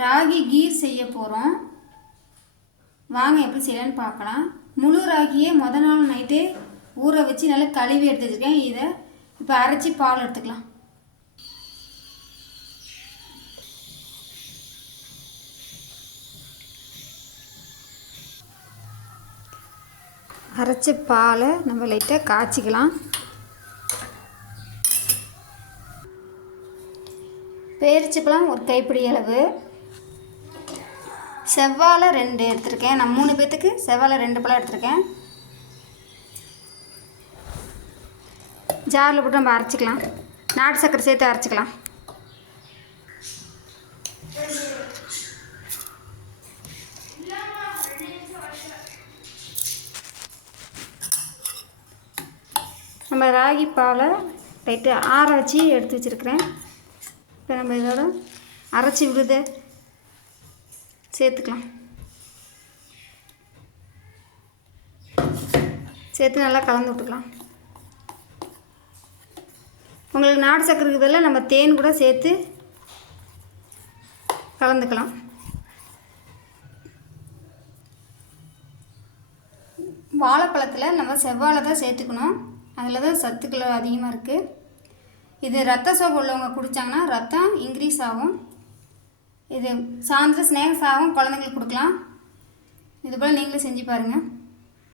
ராகி கீர் செய்ய போகிறோம் வாங்க எப்படி செய்யலான்னு பார்க்கலாம். முழு ராகியை முத நாள் நைட்டே ஊற வச்சு நல்லா கழுவி எடுத்து வச்சுருக்கேன். இதை இப்போ அரைச்சி பால் எடுத்துக்கலாம். அரைச்ச பாலை நம்ம லைட்டாக காய்ச்சிக்கலாம். பேரிச்சப்பழம் ஒரு கைப்பிடி அளவு. செவ்வாழை ரெண்டு எடுத்திருக்கேன். நான் மூணு பேர்த்துக்கு செவ்வாழை ரெண்டு பழம் எடுத்திருக்கேன். ஜாரில் போட்டு நம்ம அரைச்சிக்கலாம். நாட்டு சக்கரை சேர்த்து அரைச்சிக்கலாம். நம்ம ராகி பாலை லைட்டு ஆற வச்சு எடுத்து வச்சுருக்கிறேன். இப்போ நம்ம இதோட அரைச்சி விடுது. சேர்த்துக்கலாம். சேர்த்து நல்லா கலந்து விட்டுக்கலாம். உங்களுக்கு நாட்டு சக்கரைக்கு பதிலாக நம்ம தேன் கூட சேர்த்து கலந்துக்கலாம். வாழைப்பழத்தில் நம்ம செவ்வாழை தான் சேர்த்துக்கணும். அதில் தான் சத்துக்கள் அதிகமாக இருக்குது இது ரத்த சோகை உள்ளவங்க குடித்தாங்கன்னா ரத்தம் இன்க்ரீஸ் ஆகும். இது சாயந்தரம் ஸ்நாக்ஸ் ஆகும் குழந்தைங்களுக்கு கொடுக்கலாம். இது போல் நீங்களும் செஞ்சு பாருங்கள்